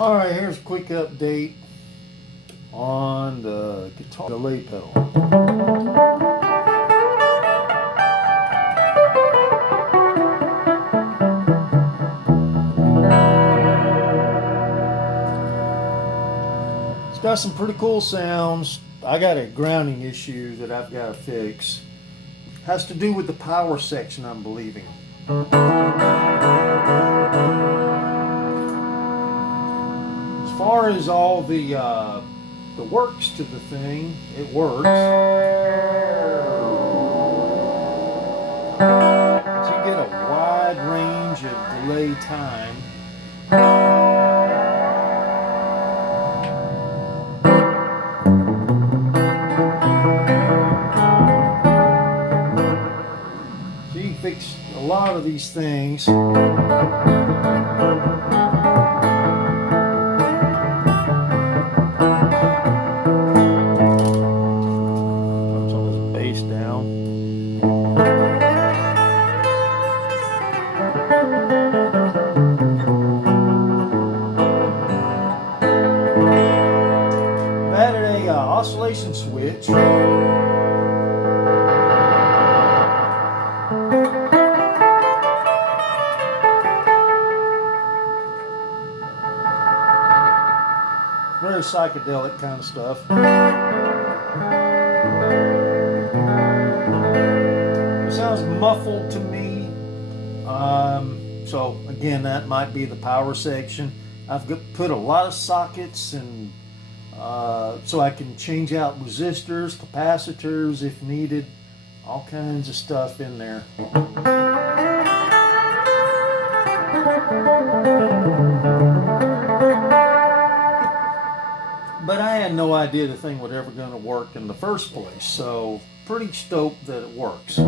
Alright, here's a quick update on the guitar delay pedal. It's got some pretty cool sounds. I got a grounding issue that I've got to fix. Has to do with the power section, I'm believing. As far as all the works to the thing, it works. So you get a wide range of delay time. So you can fix a lot of these things. Added a oscillation switch. Very psychedelic kind of stuff. It sounds muffled to me. So again, that might be the power section. I've put a lot of sockets and so I can change out resistors, capacitors if needed, all kinds of stuff in there. But I had no idea the thing was ever going to work in the first place, so pretty stoked that it works.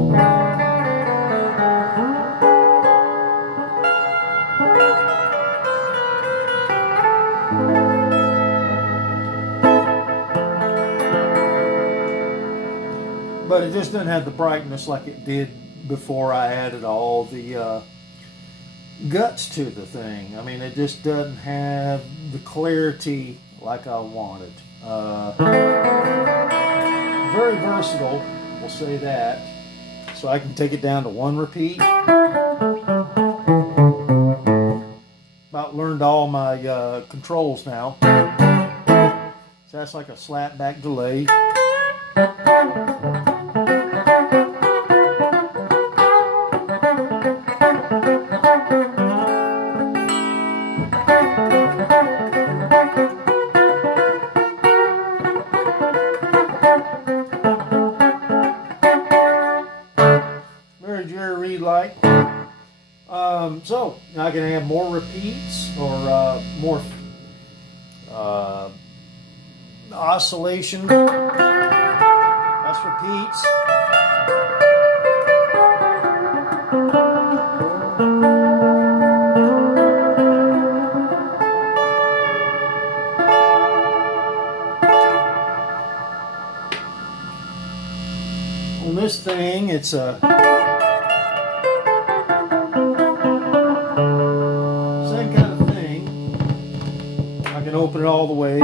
But it just doesn't have the brightness like it did before I added all the guts to the thing. I mean, it just doesn't have the clarity like I wanted. Very versatile, we'll say that. So I can take it down to one repeat. About learned all my controls now. So that's like a slap back delay. Very Jerry Reed-like. So now I can have more repeats or more oscillation. That's repeats. On this thing, it's a same kind of thing. I can open it all the way.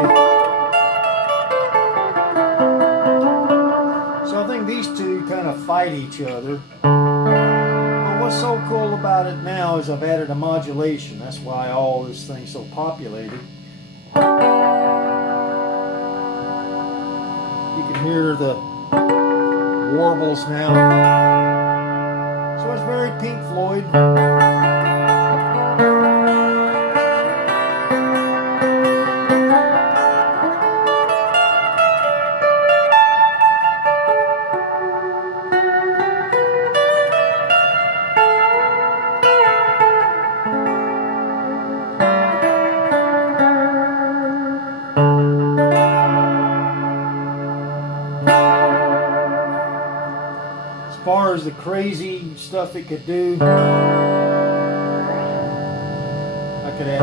So I think these two kind of fight each other. But what's so cool about it now is I've added a modulation. That's why all this thing's so populated. You can hear the warbles now. So it's very Pink Floyd. As far as the crazy stuff it could do, I could add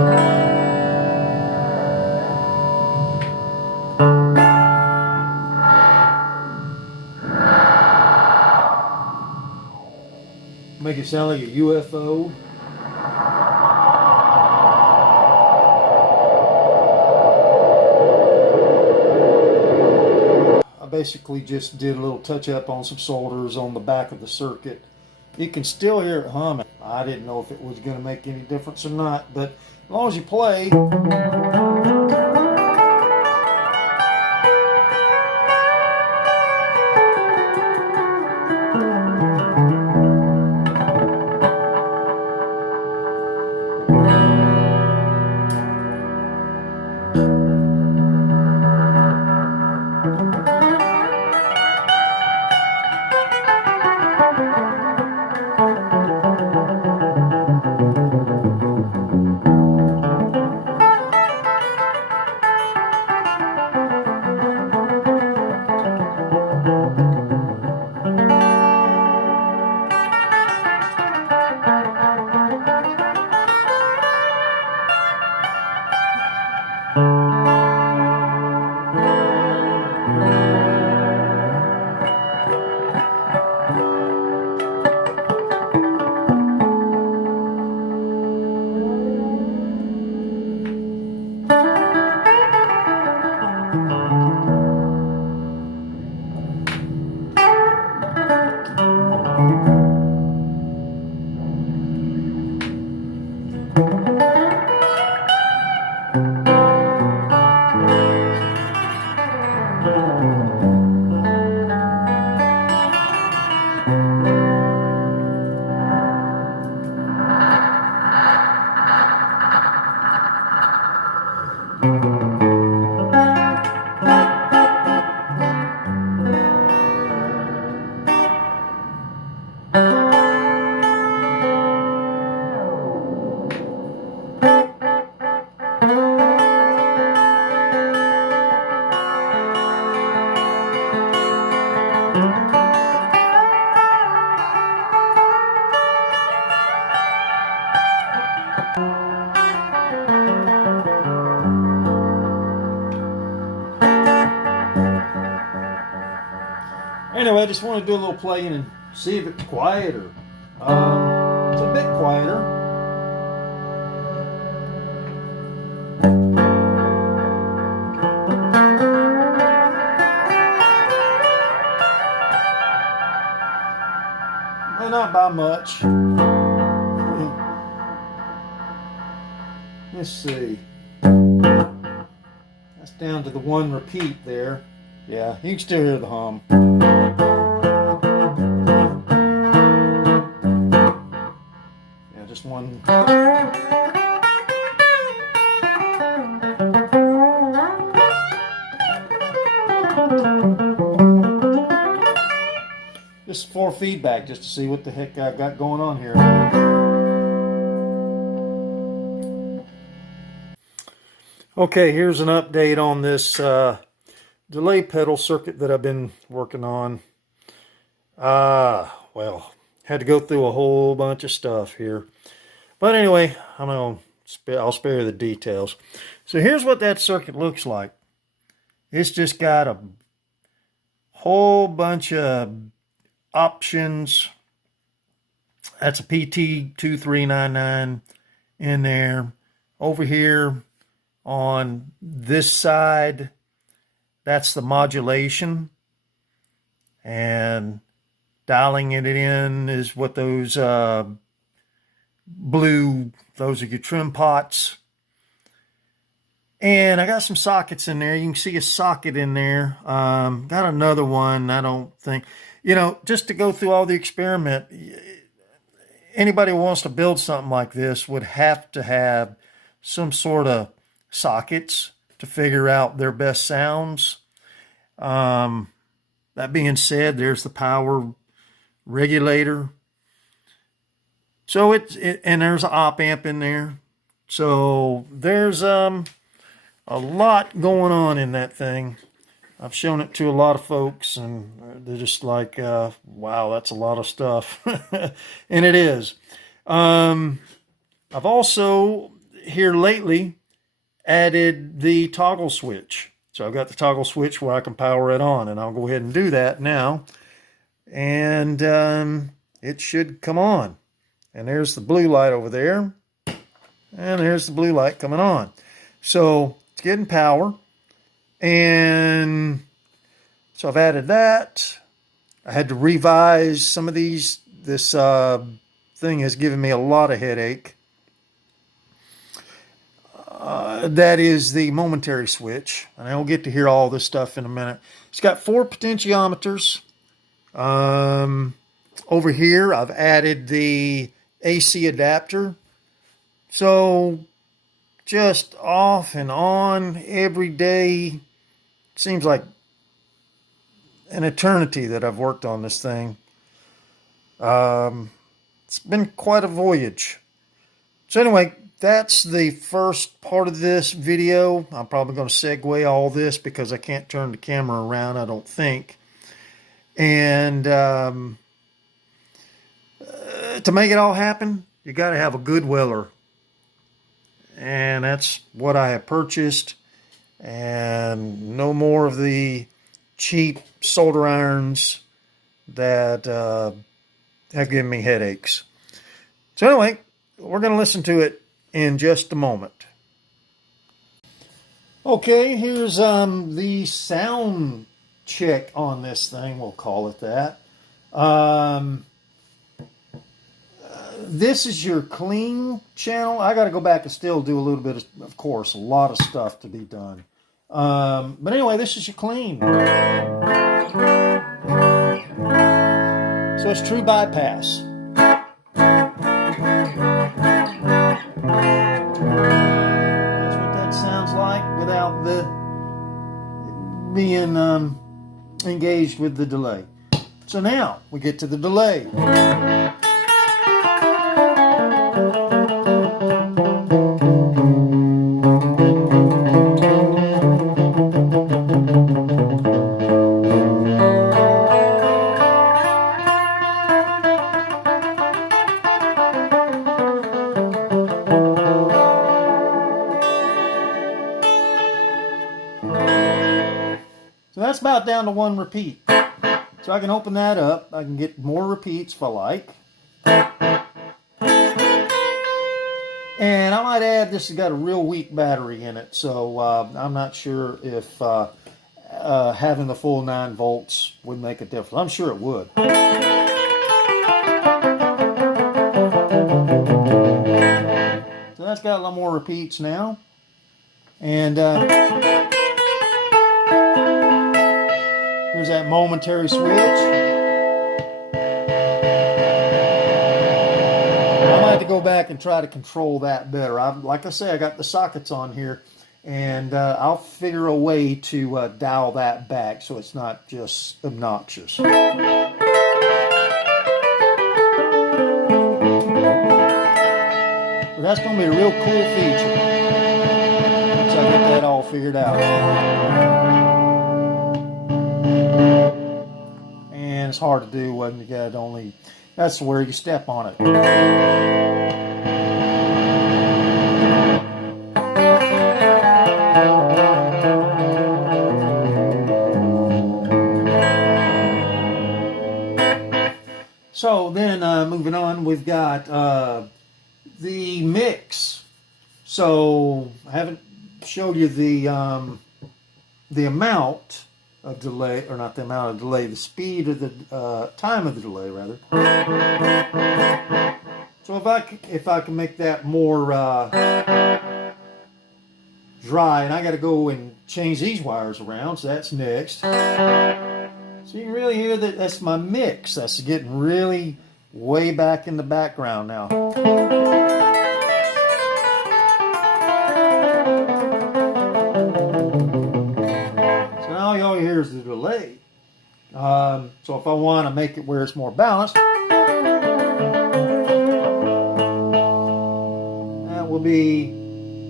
make it sound like a UFO. basically just did a little touch up on some solders on the back of the circuit. You can still hear it humming. I didn't know if it was going to make any difference or not, but as long as you play. Anyway, I just want to do a little playing and see if it's quieter. It's a bit quieter. Well, not by much. Let's see. That's down to the one repeat there. Yeah, you can still hear the hum. Yeah, just one. Just for feedback, just to see what the heck I got going on here. Okay, here's an update on this delay pedal circuit that I've been working on. Well, had to go through a whole bunch of stuff here. But anyway, I'll spare you the details. So here's what that circuit looks like. It's just got a whole bunch of options. That's a PT2399 in there. Over here on this side, that's the modulation, and dialing it in is what those blue, those are your trim pots. And I got some sockets in there. You can see a socket in there. Got another one. I don't think, just to go through all the experiment, anybody who wants to build something like this would have to have some sort of sockets to figure out their best sounds. That being said, there's the power regulator. So and there's an op amp in there. So there's a lot going on in that thing. I've shown it to a lot of folks, and they're just like, wow, that's a lot of stuff. And it is. I've also, here lately, added the toggle switch. So I've got the toggle switch where I can power it on, and I'll go ahead and do that now. And it should come on. And there's the blue light over there. And there's the blue light coming on. So it's getting power. And So I've added that. I had to revise some of these. This thing has given me a lot of headache. That is the momentary switch. And I'll get to hear all this stuff in a minute. It's got 4 potentiometers. Over here, I've added the AC adapter. So just off and on every day. Seems like an eternity that I've worked on this thing. It's been quite a voyage. So anyway, that's the first part of this video. I'm probably going to segue all this because I can't turn the camera around, I don't think. And to make it all happen, you got to have a good welder. And that's what I have purchased. And no more of the cheap solder irons that have given me headaches. So anyway, we're going to listen to it in just a moment. Okay, here's the sound check on this thing, we'll call it that. This is your clean channel. I got to go back and still do a little bit of course, a lot of stuff to be done. But anyway, this is your clean. So it's true bypass. That's what that sounds like without the being engaged with the delay. So now we get to the delay. So that's about down to 1 repeat. So I can open that up. I can get more repeats if I like. And I might add this has got a real weak battery in it. So I'm not sure if having the full 9 volts would make a difference. I'm sure it would. So that's got a lot more repeats now. And here's that momentary switch. I might have to go back and try to control that better. Like I say, I got the sockets on here, and I'll figure a way to dial that back so it's not just obnoxious. But that's going to be a real cool feature once I get that all figured out. And it's hard to do when you got only, that's where you step on it. So then moving on, we've got the mix. So I haven't showed you the amount of delay, or not the amount of delay, the speed of the time of the delay rather. So if I can make that more dry, and I got to go and change these wires around, so that's next. So you can really hear that that's my mix. That's getting really way back in the background now. So now all you hear is the delay. So if I want to make it where it's more balanced, that will be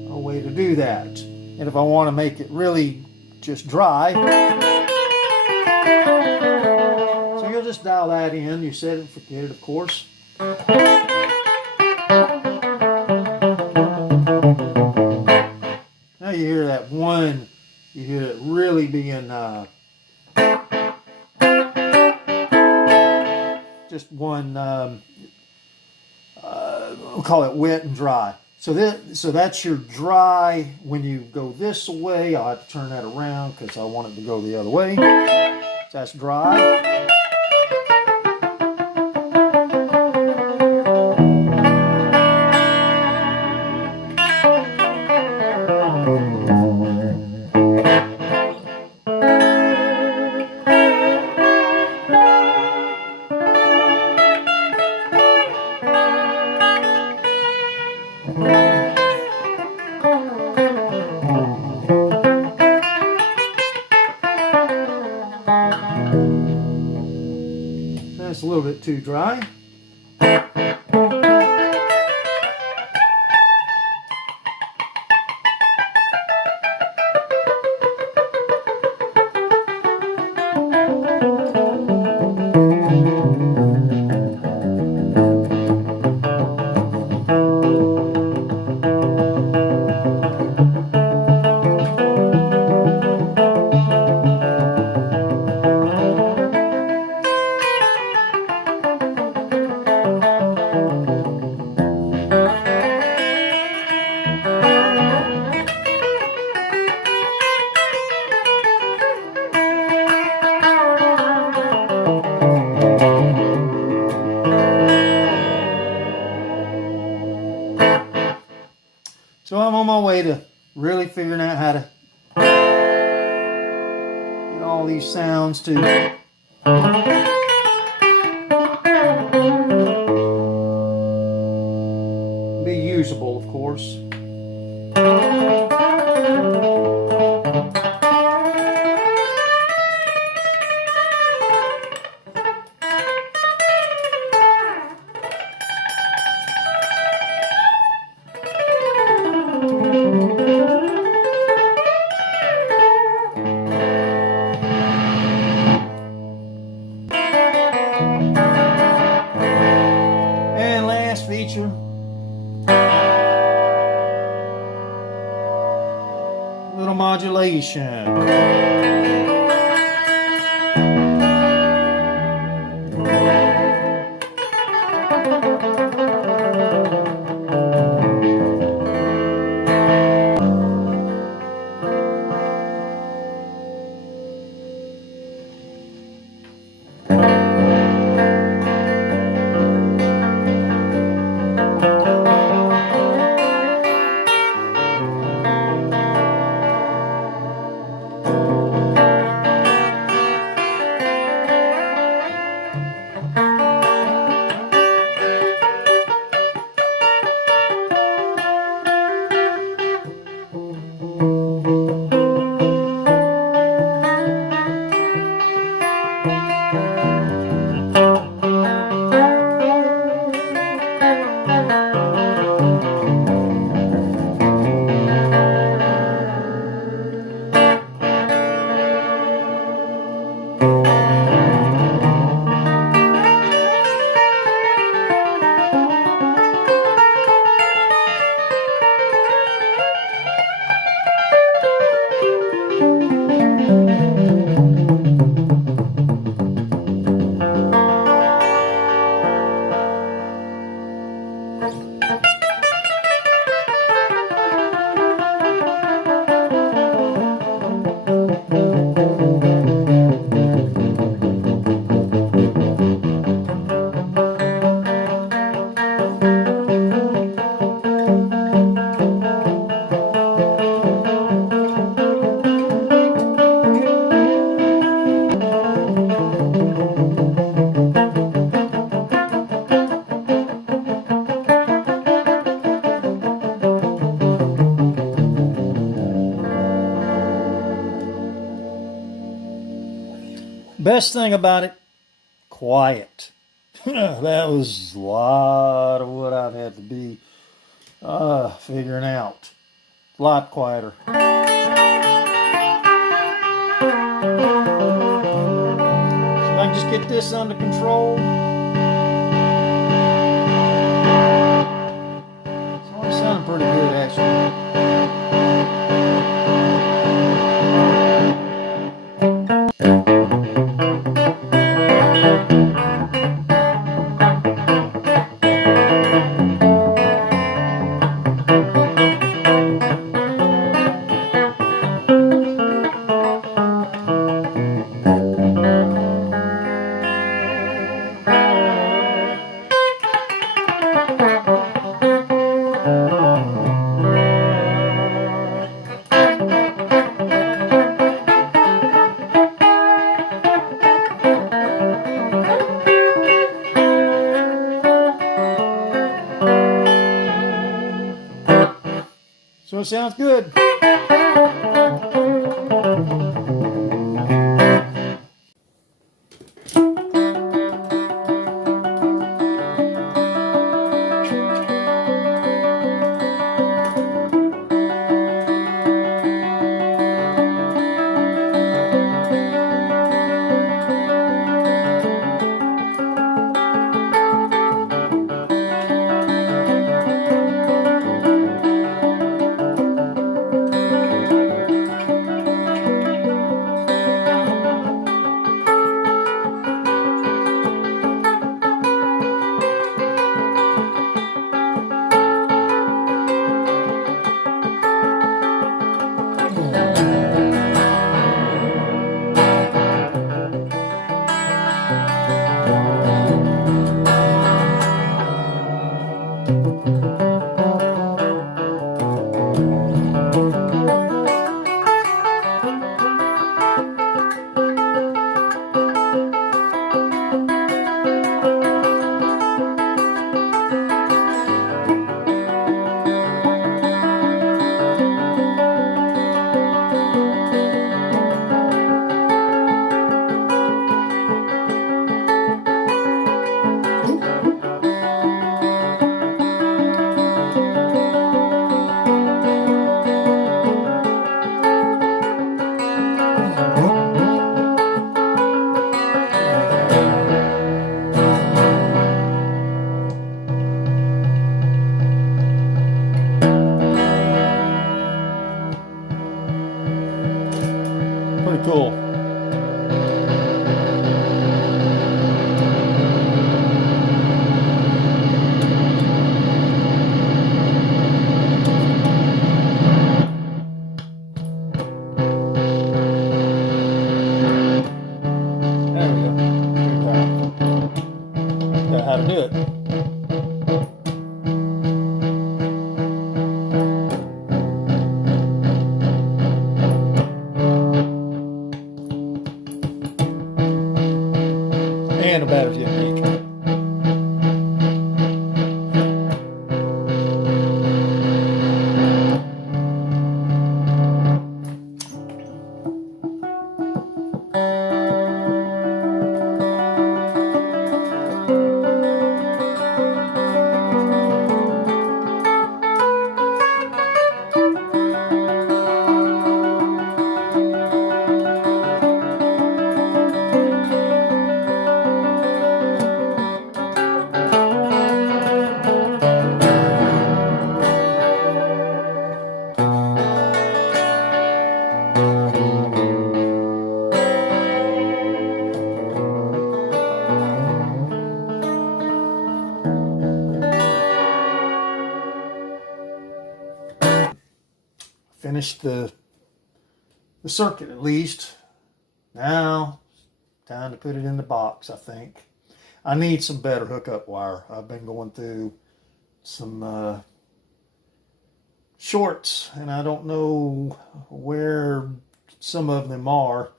a way to do that. And if I want to make it really just dry, so you'll just dial that in. You set it and forget it, of course. Now you hear that one, you hear it really being just one, we'll call it wet and dry. So that's your dry. When you go this way, I'll have to turn that around because I want it to go the other way. That's dry. That's a little bit too dry. So I'm on my way to really figuring out how to get all these sounds to be usable, of course. And last feature, little modulation. Best thing about it, quiet. That was a lot of what I've had to be figuring out. A lot quieter. So if I can just get this under control. It's only sounding pretty good, actually. sounds good. Pretty cool. There we go. Got how to do it. And a battery in each. Finished the circuit at least. Now, time to put it in the box, I think. I need some better hookup wire. I've been going through some shorts, and I don't know where some of them are.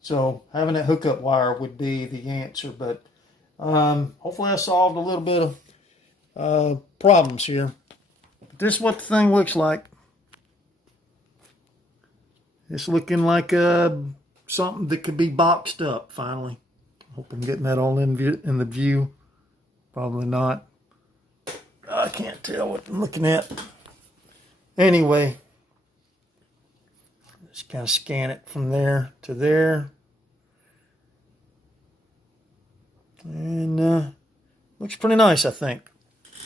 So having that hookup wire would be the answer, but hopefully I solved a little bit of problems here. But this is what the thing looks like. It's looking like something that could be boxed up finally. Hope I'm getting that all in the view. Probably not. I can't tell what I'm looking at. Anyway, just kind of scan it from there to there. And looks pretty nice, I think.